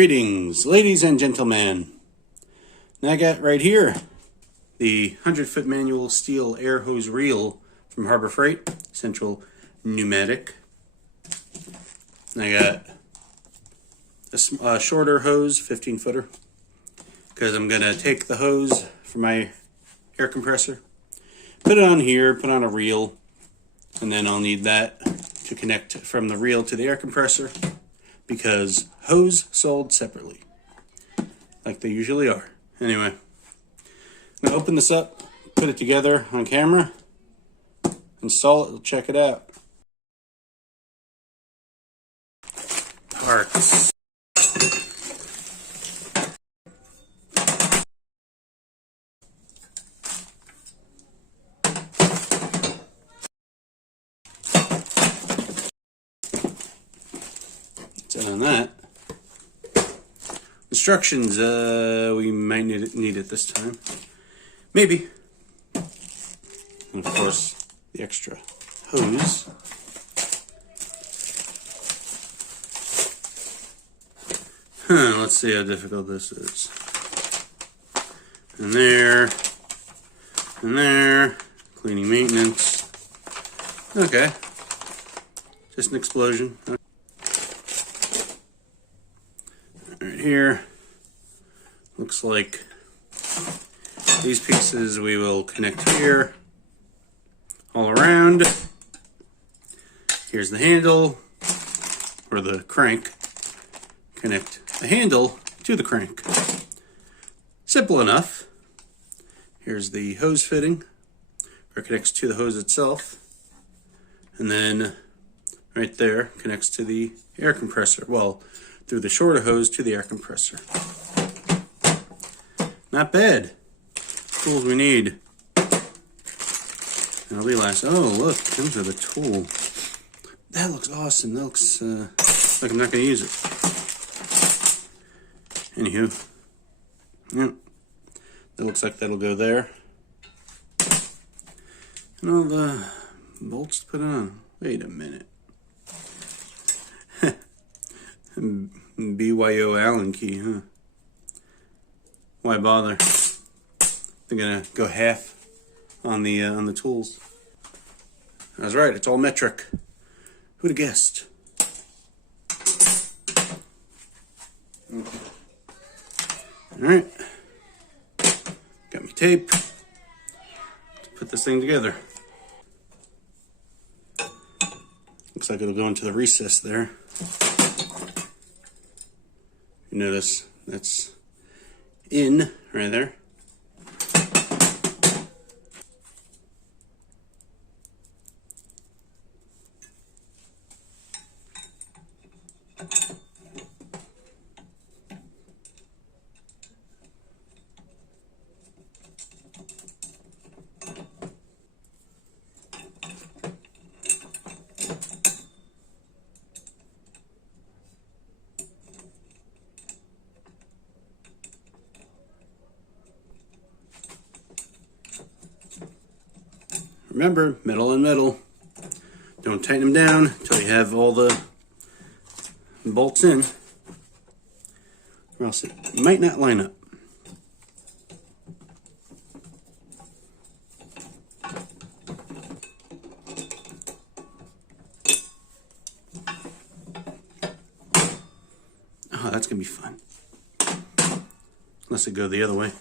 Greetings, ladies and gentlemen. Now I got right here the 100-foot manual steel air hose reel from Harbor Freight, Central Pneumatic. And I got a shorter hose, 15-footer, because I'm going to take the hose from my air compressor, put it on here, put on a reel, and then I'll need that to connect from the reel to the air compressor, because hose sold separately, like they usually are. Anyway, I'm going to open this up, put it together on camera, install it, check it out. Parts. That's it on that. Instructions, we might need it this time. Maybe. And of course, the extra hose. Let's see how difficult this is. And there. And there. Cleaning maintenance. Okay. Just an explosion. Right here. Looks like these pieces we will connect here. All around. Here's the handle. Or the crank. Connect the handle to the crank. Simple enough. Here's the hose fitting, where it connects to the hose itself. And then right there connects to the air compressor. Well, through the shorter hose to the air compressor. Not bad. Tools we need. That'll be last. Oh, look, it comes with a tool. That looks awesome. That looks like I'm not going to use it. Anywho, yep, that looks like that'll go there. And all the bolts to put on. Wait a minute. BYO Allen key, huh? Why bother? They're gonna go half on the tools. I was right. It's all metric. Who'd have guessed? Okay. All right. Got me tape. Let's put this thing together. Looks like it'll go into the recess there. You notice that's in right there. Remember, metal and metal. Don't tighten them down until you have all the bolts in, or else it might not line up. Oh, that's gonna be fun. Unless it go the other way.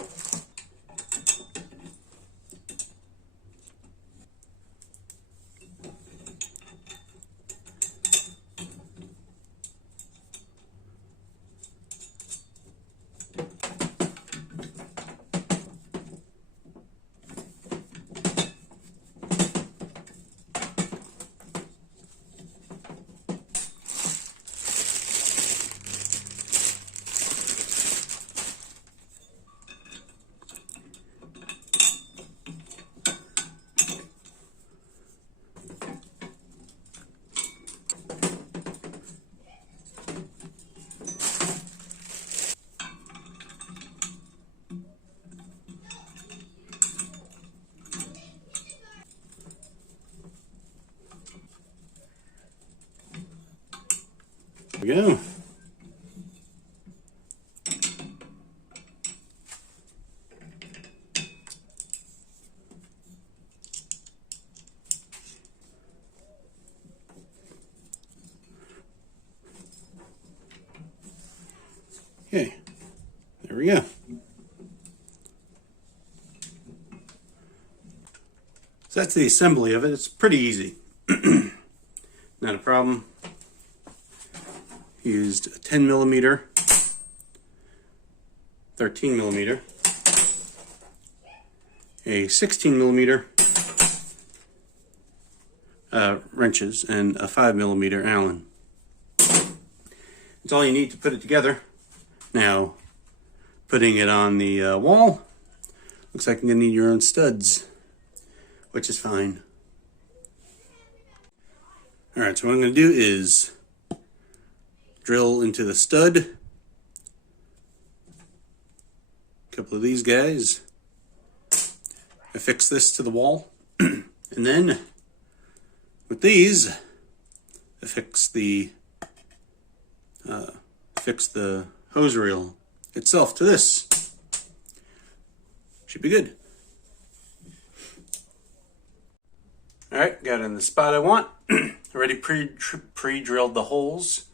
There we go. we go. So that's the assembly of it. It's pretty easy. Not a problem. Used a 10 millimeter, 13 millimeter, a 16 millimeter wrenches, and a 5 millimeter Allen. It's all you need to put it together. Now, putting it on the wall, looks like you're going to need your own studs, which is fine. Alright, so what I'm going to do is drill into the stud a couple of these guys, affix this to the wall, and then with these, affix the hose reel itself to this. Should be good. Alright, got it in the spot I want. Already pre-drilled the holes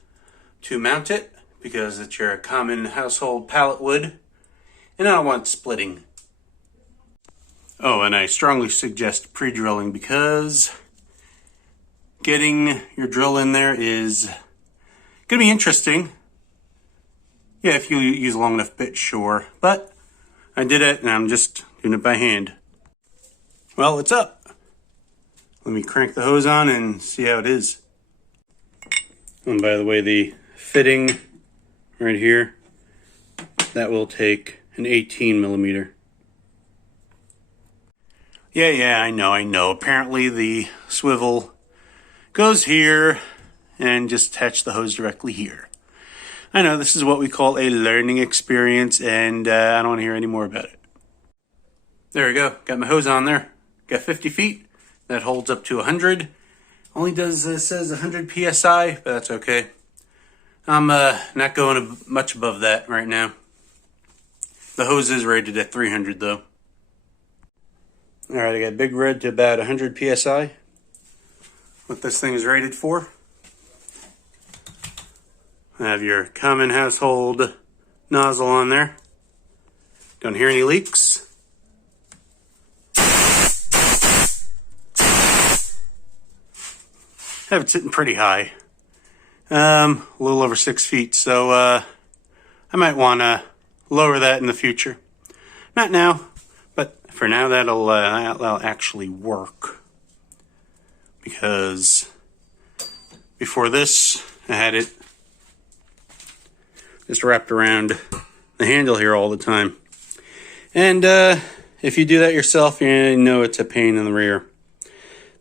to mount it because it's your common household pallet wood and I don't want splitting. Oh, and I strongly suggest pre-drilling because getting your drill in there is going to be interesting. Yeah, if you use a long enough bit, sure. But I did it and I'm just doing it by hand. Well, it's up. Let me crank the hose on and see how it is. And by the way, the fitting right here, that will take an 18 millimeter. Yeah, I know. Apparently the swivel goes here and just attach the hose directly here. I know this is what we call a learning experience and I don't want to hear any more about it. There we go. Got my hose on there. Got 50 feet. That holds up to 100. Only says 100 PSI, but that's okay. I'm not going much above that right now. The hose is rated at 300 though. Alright, I got Big Red to about 100 PSI. What this thing is rated for. I have your common household nozzle on there. Don't hear any leaks. I have it sitting pretty high. A little over 6 feet, so I might want to lower that in the future. Not now, but for now that'll actually work. Because before this, I had it just wrapped around the handle here all the time. And if you do that yourself, you know it's a pain in the rear.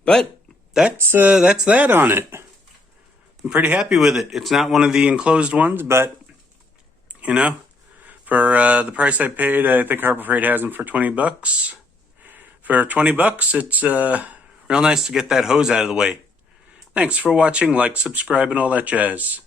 But that's that on it. I'm pretty happy with it. It's not one of the enclosed ones, but you know, for the price I paid, I think Harbor Freight has them for 20 bucks. For 20 bucks, it's real nice to get that hose out of the way. Thanks for watching, like, subscribe, and all that jazz.